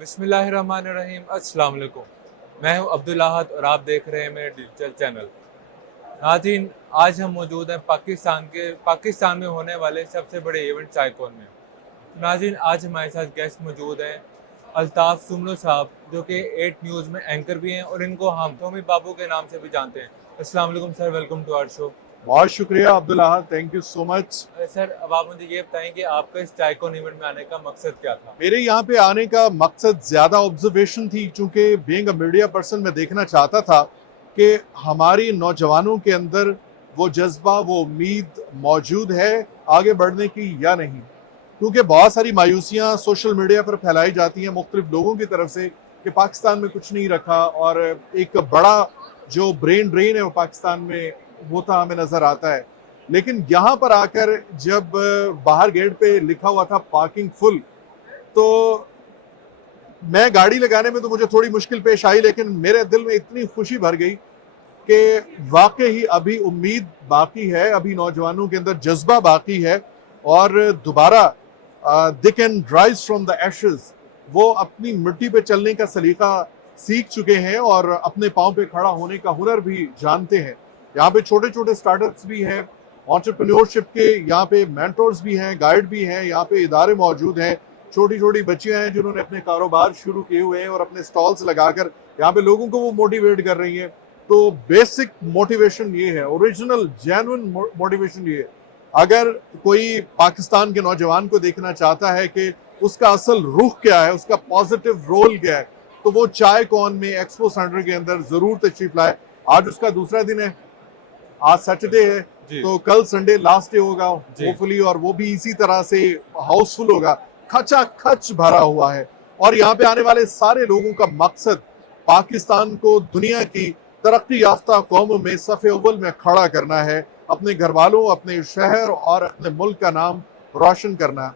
बिस्मिल्लाहिर्रहमानिर्रहीम। अस्सलाम वालेकुम। मैं हूं अब्दुल अहद और आप देख रहे हैं मेरे डिजिटल चैनल। नाज़रीन, आज हम मौजूद हैं पाकिस्तान में होने वाले सबसे बड़े इवेंट चायकॉन में। नाज़रीन, आज हमारे साथ गेस्ट मौजूद हैं अल्ताफ़ सुमलो साहब, जो कि 8 न्यूज़ में एंकर भी हैं और इनको हम टॉमी बाबू के नाम से भी जानते हैं। अस्सलाम वालेकुम sir, welcome to our show. बहुत शुक्रिया Abdul Ahad, thank you so much. Sir, अब आप मुझे ये बताएं कि आपका इस चायकॉन इवेंट में आने का मकसद क्या था? मेरे यहाँ पे आने का मकसद ज्यादा ऑब्जर्वेशन थी, क्योंकि बीइंग अ मीडिया पर्सन मैं देखना चाहता था कि हमारी नौजवानों के अंदर वो जज्बा, वो उम्मीद मौजूद है आगे बढ़ने की या नहीं। क्योंकि बहुत सारी मायूसियाँ सोशल मीडिया पर फैलाई जाती हैं मुख्तलिफ लोगों की तरफ से कि पाकिस्तान में कुछ नहीं रखा, और एक बड़ा जो ब्रेन ड्रेन है वो पाकिस्तान में होता हमें नजर आता है। लेकिन यहाँ पर आकर जब बाहर गेट पे लिखा हुआ था पार्किंग फुल, तो मैं गाड़ी लगाने में तो मुझे थोड़ी मुश्किल पेश आई, लेकिन मेरे दिल में इतनी खुशी भर गई कि वाकई ही अभी उम्मीद बाकी है, अभी नौजवानों के अंदर जज्बा बाकी है और दोबारा they can rise from the Ashes. वो अपनी मिट्टी पे चलने का सलीका सीख चुके हैं और अपने पांव पे खड़ा होने का हुनर भी जानते हैं। यहाँ पे छोटे छोटे स्टार्टअप्स भी हैं, एंटरप्रेन्योरशिप के यहाँ पे मेंटर्स भी हैं, गाइड भी हैं, यहाँ पे इदारे मौजूद हैं, छोटी छोटी बच्चियां हैं जिन्होंने अपने कारोबार शुरू किए हुए हैं और अपने स्टॉल्स लगाकर यहाँ पे लोगों को वो मोटिवेट कर रही हैं। तो बेसिक मोटिवेशन ये है, ओरिजिनल जेन्युइन मोटिवेशन ये है। अगर कोई पाकिस्तान के नौजवान को देखना चाहता है कि उसका असल रुख क्या है, उसका पॉजिटिव रोल क्या है, तो वो चायकॉन में एक्सपो सेंटर के अंदर जरूर तशरीफ लाए। आज उसका दूसरा दिन है, आज सैटरडे है, तो कल संडे लास्ट डे होगा होपफुली, और वो भी इसी तरह से हाउसफुल होगा, खचा खच भरा हुआ है। और यहाँ पे आने वाले सारे लोगों का मकसद पाकिस्तान को दुनिया की तरक्की याफ्ता कौमों में सफ़े अव्वल में खड़ा करना है, अपने घर वालों, अपने शहर और अपने मुल्क का नाम रोशन करना।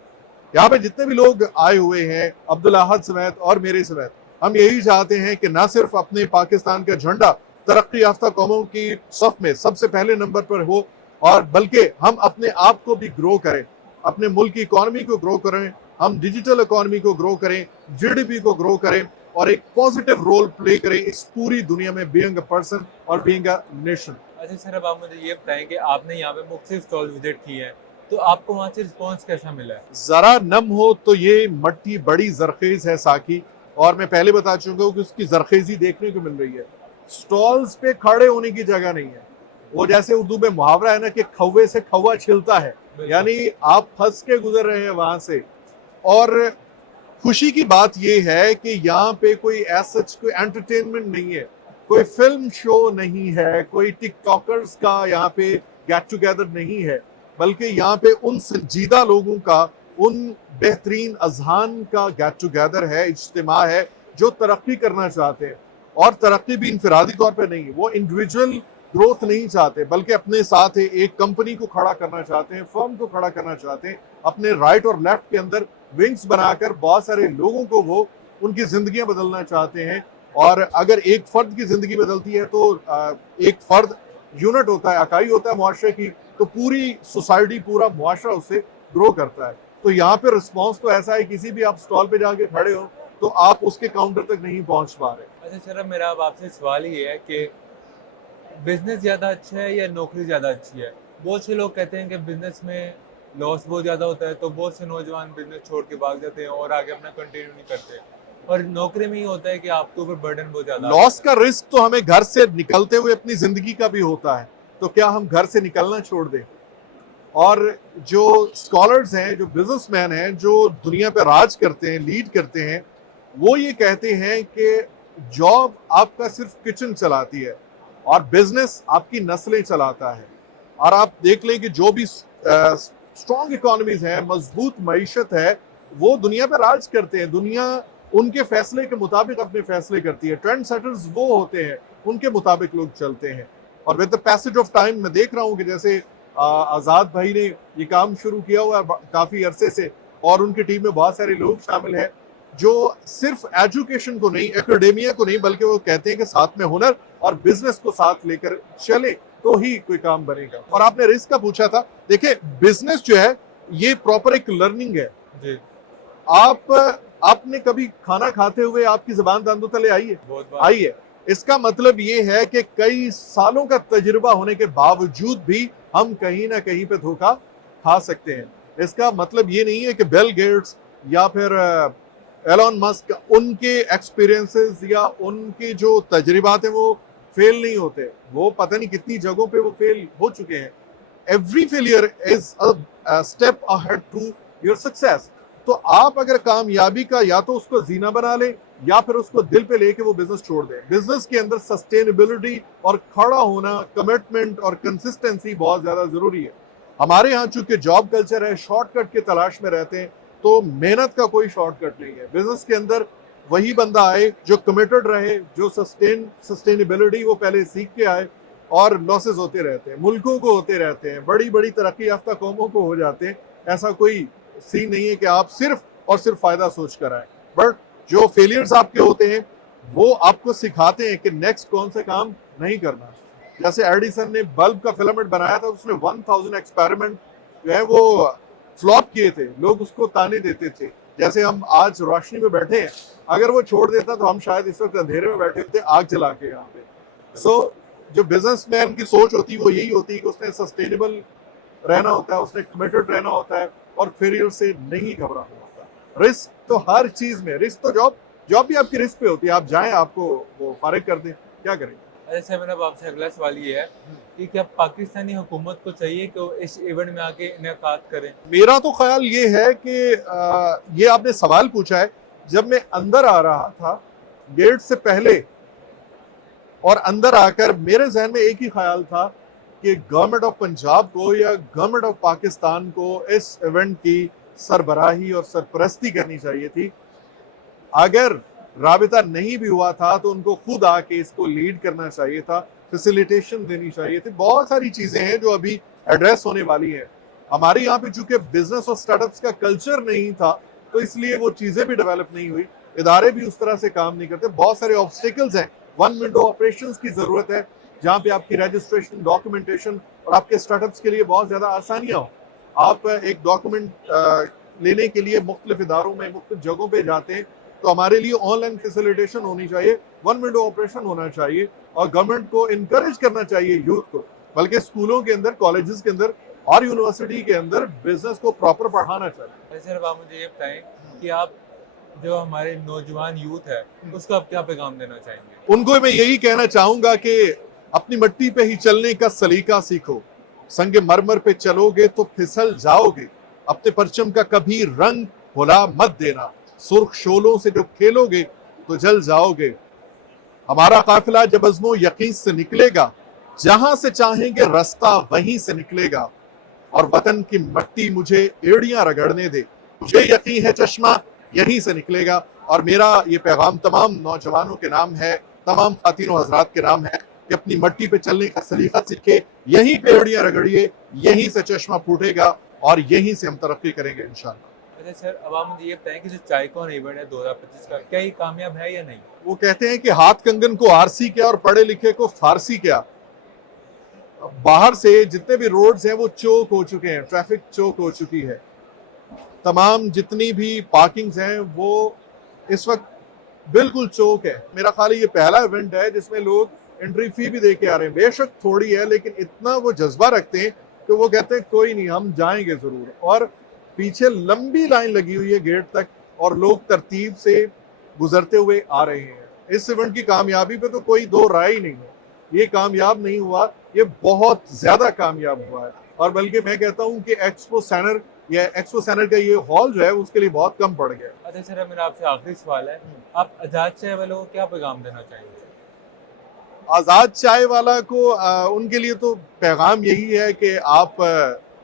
यहाँ पे जितने भी लोग आए हुए हैं, अब्दुल अहद समेत और मेरे समेत, हम यही चाहते हैं कि ना सिर्फ अपने पाकिस्तान का झंडा तरक्की याफ्ता कौमों की सफ में सबसे पहले नंबर पर हो, और बल्कि हम अपने आप को भी ग्रो करें, अपने मुल्क की इकोनॉमी को ग्रो करें, हम डिजिटल इकोनॉमी को ग्रो करें, जीडीपी को ग्रो करें और एक पॉजिटिव रोल प्ले करें इस पूरी दुनिया में, बीइंग अ पर्सन और बीइंग अ नेशन। अच्छा सर, अब आप मुझे ये बताएं कि आपने यहाँ पे मुख्तलिफ स्टॉल विजिट किए हैं, तो आपको वहाँ से रिस्पॉन्स कैसा मिला है? जरा नम हो तो ये मट्टी बड़ी जरखेज है साकी, और मैं पहले बता चुका हूँ कि उसकी जरखेजी देखने को मिल रही है। स्टॉल्स पे खड़े होने की जगह नहीं है। वो जैसे उर्दू में मुहावरा है ना कि खौवे से खौवा छिलता है, यानी आप फंस के गुजर रहे हैं वहां से। और खुशी की बात यह है कि यहाँ पे कोई ऐसा कोई एंटरटेनमेंट नहीं है, कोई फिल्म शो नहीं है, कोई टिकटॉकर्स का यहाँ पे गेट टुगेदर नहीं है, बल्कि यहाँ पे उन संजीदा लोगों का, उन बेहतरीन अजहान का गेट टुगेदर है, इज्तिमा है, जो तरक्की करना चाहते हैं। और तरक्की भी इंफरादी तौर पर नहीं है, वो इंडिविजुअल ग्रोथ नहीं चाहते, बल्कि अपने साथ एक कंपनी को खड़ा करना चाहते हैं, फर्म को खड़ा करना चाहते हैं, अपने राइट और लेफ्ट के अंदर विंग्स बनाकर बहुत सारे लोगों को वो उनकी जिंदगियां बदलना चाहते हैं। और अगर एक फर्द की जिंदगी बदलती है तो एक फर्द यूनिट होता है, इकाई होता है मुआशरे की, तो पूरी सोसाइटी, पूरा मुआशरा उससे ग्रो करता है। तो यहाँ पे रिस्पॉन्स तो ऐसा है, किसी भी आप स्टॉल पे जाके खड़े हो तो आप उसके काउंटर तक नहीं पहुंच पा रहे। अच्छा सर, अब मेरा अब आपसे सवाल ये है कि बिजनेस ज़्यादा अच्छा है या नौकरी ज़्यादा अच्छी है? बहुत से लोग कहते हैं कि बिजनेस में लॉस बहुत ज़्यादा होता है, तो बहुत से नौजवान बिजनेस छोड़ के भाग जाते हैं और आगे अपना कंटिन्यू नहीं करते। और नौकरी में ही होता है कि आपके ऊपर बर्डन बहुत ज़्यादा। लॉस का रिस्क तो हमें घर से निकलते हुए अपनी जिंदगी का भी होता है, तो क्या हम घर से निकलना छोड़ दें? और जो स्कॉलर्स हैं, जो बिजनेसमैन हैं, जो दुनिया पे राज करते हैं, लीड करते हैं, वो ये कहते हैं कि जॉब आपका सिर्फ किचन चलाती है और बिजनेस आपकी नस्लें चलाता है। और आप देख लें कि जो भी स्ट्रॉन्ग इकोनॉमीज हैं, मजबूत मईशत है, वो दुनिया पे राज करते हैं। दुनिया उनके फैसले के मुताबिक अपने फैसले करती है। ट्रेंड सेटर्स वो होते हैं, उनके मुताबिक लोग चलते हैं। और with the passage of time मैं देख रहा हूँ कि जैसे आजाद भाई ने ये काम शुरू किया हुआ है काफी अरसे से, और उनकी टीम में बहुत सारे लोग शामिल हैं जो सिर्फ एजुकेशन को नहीं, एकेडेमिया को नहीं, बल्कि वो कहते हैं कि साथ में हुनर और बिजनेस को साथ लेकर चले तो ही कोई काम बनेगा। और आपने रिस्क का पूछा था, देखिए बिजनेस जो है ये प्रॉपर एक लर्निंग है। जी। आप आपने कभी खाना खाते हुए आपकी जुबान दांतों तले आई है? बहुत बार। आई है। इसका मतलब ये है कि कई सालों का तजुर्बा होने के बावजूद भी हम कहीं ना कहीं पे धोखा खा सकते हैं। इसका मतलब ये नहीं है कि बिल गेट्स या फिर एलन मस्क, उनके एक्सपीरियंसेस या उनके जो तजर्बात हैं वो फेल नहीं होते। वो पता नहीं कितनी जगहों पे वो फेल हो चुके हैं। Every failure is a step ahead to your success. तो आप अगर कामयाबी का या तो उसको जीना बना लें या फिर उसको दिल पे लेके वो बिजनेस छोड़ दें। बिजनेस के अंदर सस्टेनेबिलिटी और खड़ा होना, कमिटमेंट और कंसिस्टेंसी बहुत ज्यादा जरूरी है। हमारे यहाँ चूंकि जॉब कल्चर है, शॉर्टकट की तलाश में रहते हैं, तो मेहनत का कोई शॉर्टकट नहीं है। बिजनेस के अंदर वही बंदा आए जो कमिटेड रहे, जो सस्टेनेबिलिटी वो पहले सीख के आए, और लॉसेस होते रहते हैं, मुल्कों को होते रहते हैं, बड़ी बड़ी तरक्की याफ्ता कौमों को हो जाते हैं। ऐसा कोई सीन नहीं है कि आप सिर्फ और सिर्फ फायदा सोच कर आए। बट जो फेलियर्स आपके होते हैं वो आपको सिखाते हैं कि नेक्स्ट कौन से काम नहीं करना। जैसे एडिसन ने बल्ब का फिलामेंट बनाया था, उसने 1000 एक्सपेरिमेंट जो है वो फ्लॉप किए थे, लोग उसको ताने देते थे। जैसे हम आज रोशनी में बैठे हैं, अगर वो छोड़ देता तो हम शायद इस वक्त अंधेरे में बैठे होते आग जला के यहाँ पे। सो जो बिजनेसमैन की सोच होती है वो यही होती है कि उसने सस्टेनेबल रहना होता है, उसने कमिटेड रहना होता है और फेलियर से नहीं घबराना होता। रिस्क तो हर चीज में, रिस्क तो जॉब भी आपकी रिस्क पे होती है। आप जाएं, आपको वो फारिग कर दें, क्या करें? अच्छा मेरा आपसे अगला सवाल ये है कि क्या पाकिस्तानी हुकूमत को चाहिए कि वो इस इवेंट में आके इनेकाद करें? मेरा तो ख्याल ये है कि ये आपने सवाल पूछा है। जब मैं अंदर आ रहा था गेट से पहले और अंदर आकर, मेरे जहन में एक ही ख्याल था कि गवर्नमेंट ऑफ पंजाब को या गवर्नमेंट ऑफ पाकिस्तान को इस इवेंट की सरबराही और सरपरस्ती करनी चाहिए थी। अगर राबिता नहीं भी हुआ था तो उनको खुद आके इसको लीड करना चाहिए था, फैसिलिटेशन देनी चाहिए थी। बहुत सारी चीजें हैं जो अभी एड्रेस होने वाली हैं। हमारे यहाँ पे चूंकि बिजनेस और स्टार्टअप्स का कल्चर नहीं था तो इसलिए वो चीजें भी डेवलप नहीं हुई, इदारे भी उस तरह से काम नहीं करते। बहुत सारे ऑब्स्टिकल्स हैं। वन विंडो ऑपरेशंस की जरूरत है जहाँ पे आपकी रजिस्ट्रेशन, डॉक्यूमेंटेशन और आपके स्टार्टअप्स के लिए बहुत ज्यादा आसानियां हो। आप एक डॉक्यूमेंट लेने के लिए मुख्तलिफ इदारों में, मुख्तलिफ जगहों पे जाते हैं, तो हमारे लिए ऑनलाइन फैसिलिटेशन होनी चाहिए, वन विंडो ऑपरेशन होना चाहिए और गवर्नमेंट को इनकरेज करना चाहिए यूथ को, बल्कि स्कूलों के अंदर, कॉलेजेस के अंदर और यूनिवर्सिटी के अंदर बिजनेस को प्रॉपर पढ़ाना चाहिए। सर आप मुझे ये बताएं कि आप जो हमारे नौजवान यूथ है उसको आप क्या पैगाम देना चाहेंगे? उनको मैं यही कहना चाहूंगा कि अपनी मिट्टी पे ही चलने का सलीका सीखो। संगे मरमर पे चलोगे तो फिसल जाओगे। अपने परचम का कभी रंग भुला मत देना। सुर्ख शोलों से जो खेलोगे तो जल जाओगे। हमारा काफिला जब अज़्मो यकीन से निकलेगा, जहां से चाहेंगे रास्ता वहीं से निकलेगा। और वतन की मट्टी मुझे एड़ियां रगड़ने दे, मुझे यकीन है चश्मा यहीं से निकलेगा। और मेरा ये पैगाम तमाम नौजवानों के नाम है, तमाम खातिनों हजरात के नाम है कि अपनी मट्टी पे चलने का सलीका सीखे, यहीं पे एड़ियां रगड़िए, यहीं से चश्मा फूटेगा और यहीं से हम तरक्की करेंगे इंशाल्लाह। अच्छा सर अब आप मुझे ये बताएं कि जो चाइकॉन इवेंट है 2025 का, क्या ये कामयाब है या नहीं? वो कहते हैं कि हाथ कंगन को आरसी क्या और पढ़े लिखे को फारसी क्या। बाहर से जितने भी रोड्स हैं वो चौक हो चुके हैं, ट्रैफिक चौक हो चुकी है। तमाम जितनी भी पार्किंग्स हैं वो इस वक्त बिल्कुल चौक है। मेरा ख्याल ये पहला इवेंट है जिसमें लोग एंट्री फी भी दे के आ रहे हैं। बेशक थोड़ी है लेकिन इतना वो जज्बा रखते हैं कि वो कहते हैं कोई नहीं, हम जाएंगे जरूर। और पीछे लंबी लाइन लगी हुई है गेट तक और लोग तरतीब से गुजरते हुए आ रहे हैं। इस इवेंट की कामयाबी पे तो कोई दो राय ही नहीं है। ये कामयाब नहीं हुआ, ये बहुत ज्यादा कामयाब हुआ है। और बल्कि मैं कहता हूँ कि एक्सपो सेंटर का ये हॉल जो है उसके लिए बहुत कम पड़ गया। अच्छा सर मेरा आपसे आखिरी सवाल है, आप आजाद चाय वालों को क्या पैगाम देना चाहेंगे? आजाद चाय वाला को उनके लिए तो पैगाम यही है कि आप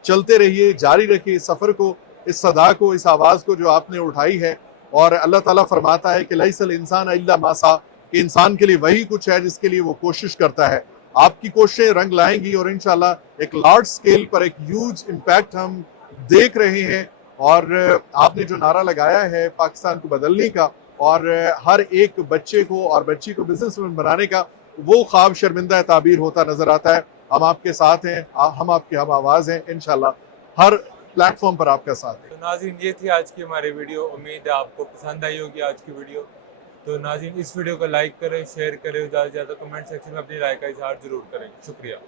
चलते रहिए, जारी रखिए इस सफर को, इस सदा को, इस आवाज को जो आपने उठाई है। और अल्लाह ताला फरमाता है कि लैसल इंसान इल्ला मा सा, कि इंसान के लिए वही कुछ है जिसके लिए वो कोशिश करता है। आपकी कोशिशें रंग लाएंगी और इंशाल्लाह एक लार्ज स्केल पर एक ह्यूज इम्पैक्ट हम देख रहे हैं। और आपने जो नारा लगाया है पाकिस्तान को बदलने का और हर एक बच्चे को और बच्ची को बिजनेसमैन बनाने का, वो ख्वाब शर्मिंदा ताबीर होता नजर आता है। हम आपके साथ हैं, हम आपके हम आवाज हैं। इंशाल्लाह हर प्लेटफॉर्म पर आपका साथ है। तो नाज़रीन, ये थी आज की हमारी वीडियो। उम्मीद है आपको पसंद आई होगी आज की वीडियो। तो नाज़रीन, इस वीडियो को लाइक करें, शेयर करें, ज़्यादा से ज़्यादा कमेंट सेक्शन में अपनी राय का इजहार ज़रूर करें। शुक्रिया।